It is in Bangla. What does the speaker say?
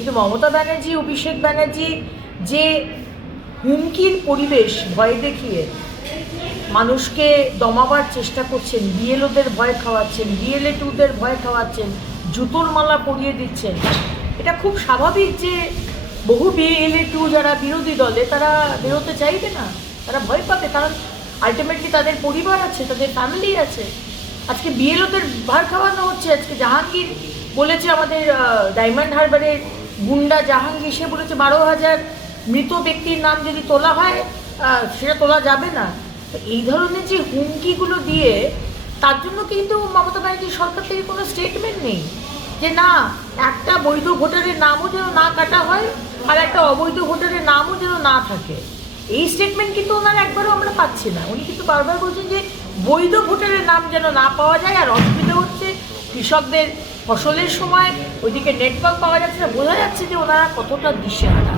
কিন্তু মমতা ব্যানার্জি, অভিষেক ব্যানার্জি যে হুমকির পরিবেশ ভয় দেখিয়ে মানুষকে দমাবার চেষ্টা করছেন, বিএলওদের ভয় খাওয়াচ্ছেন বিএলএ টুদের ভয় খাওয়াচ্ছেন, জুতোর মালা পরিয়ে দিচ্ছেন, এটা খুব স্বাভাবিক যে বহু বিএলএ টু যারা বিরোধী দলে, তারা বেরোতে চাইবে না, তারা ভয় পাবে, কারণ আলটিমেটলি তাদের পরিবার আছে, তাদের ফ্যামিলি আছে। আজকে বিএলওদের ভার খাওয়ানো হচ্ছে, আজকে জাহাঙ্গীর বলেছে আমাদের ডায়মন্ড হারবারের গুন্ডা জাহাঙ্গীর, সে বলেছে বারো হাজার মৃত ব্যক্তির নাম যদি তোলা হয় সেটা তোলা যাবে না। তো এই ধরনের যে হুমকিগুলো দিয়ে, তার জন্য কিন্তু মমতা ব্যানার্জির সরকার থেকে কোনো স্টেটমেন্ট নেই। যে না, একটা বৈধ ভোটারের নামও যেন না কাটা হয়, আর একটা অবৈধ ভোটারের নামও যেন না থাকে। এই স্টেটমেন্ট কিন্তু ওনার একবারও আমরা পাচ্ছি না। উনি কিন্তু বারবার বলছেন যে বৈধ ভোটারের নাম যেন না পাওয়া যায়, আর অসুবিধা হচ্ছে কৃষকদের ফসলের সময় ওইদিকে নেটওয়ার্ক পাওয়া যাচ্ছে না বোঝা যাচ্ছে যে ওনারা কতটা দিশেহারা।